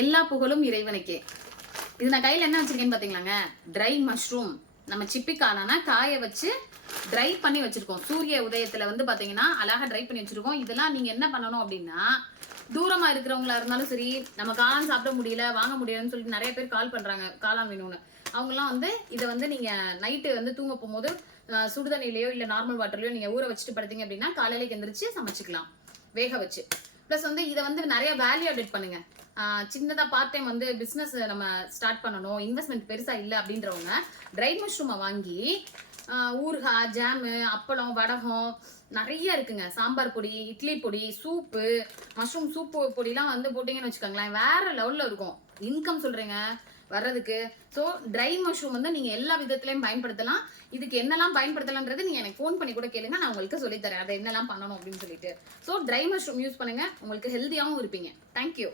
எல்லா புகழும் இறைவனுக்கே. இது நான் கையில என்ன வச்சிருக்கேன்னு பாத்தீங்களாங்க, ட்ரை மஷ்ரூம். நம்ம சிப்பிக்கான காய வச்சு ட்ரை பண்ணி வச்சிருக்கோம். சூரிய உதயத்துல வந்து பாத்தீங்கன்னா அழகா ட்ரை பண்ணி வச்சிருக்கோம். இதெல்லாம் நீங்க என்ன பண்ணணும் அப்படின்னா, தூரமா இருக்கிறவங்களா இருந்தாலும் சரி, நம்ம காளான் சாப்பிட முடியல, வாங்க முடியலன்னு சொல்லிட்டு நிறைய பேர் கால் பண்றாங்க காளான் வேணும்னு. அவங்கலாம் வந்து இதை வந்து நீங்க நைட்டு வந்து தூங்க போகும்போது சுடுதண்ணிலையோ இல்ல நார்மல் வாட்டர்லயோ நீங்க ஊற வச்சுட்டு படுத்தீங்க அப்படின்னா காலையில எந்திரிச்சு சமைச்சுக்கலாம் வேக வச்சு. ப்ளஸ் வந்து இதை வந்து நிறைய வேல்யூ அடெட் பண்ணுங்க. சின்னதா பார்ட் டைம் வந்து பிஸ்னஸ் நம்ம ஸ்டார்ட் பண்ணணும், இன்வெஸ்ட்மெண்ட் பெருசா இல்லை அப்படின்றவங்க ட்ரை மஷ்ரூமை வாங்கி ஊறுகாய், ஜாமு, அப்பளம், வடகம் நிறைய இருக்குங்க. சாம்பார் பொடி, இட்லி பொடி, சூப்பு, மஷ்ரூம் சூப்பு பொடிலாம் வந்து போட்டிங்கன்னு வச்சுக்கோங்களேன், வேற லெவலில் இருக்கும். இன்கம் சொல்கிறேங்க வர்றதுக்கு. ஸோ ட்ரை மஷ்ரூம் வந்து நீங்கள் எல்லா விதத்துலையும் பயன்படுத்தலாம். இதுக்கு என்னெல்லாம் பயன்படுத்தலான்றது நீங்கள் எனக்கு ஃபோன் பண்ணி கூட கேளுங்க, நான் உங்களுக்கு சொல்லித்தரேன் அதை என்னெல்லாம் பண்ணணும் அப்படின்னு சொல்லிட்டு. ஸோ ட்ரை மஷ்ரூம் யூஸ் பண்ணுங்கள், உங்களுக்கு ஹெல்த்தியாகவும் இருப்பீங்க. தேங்க்யூ.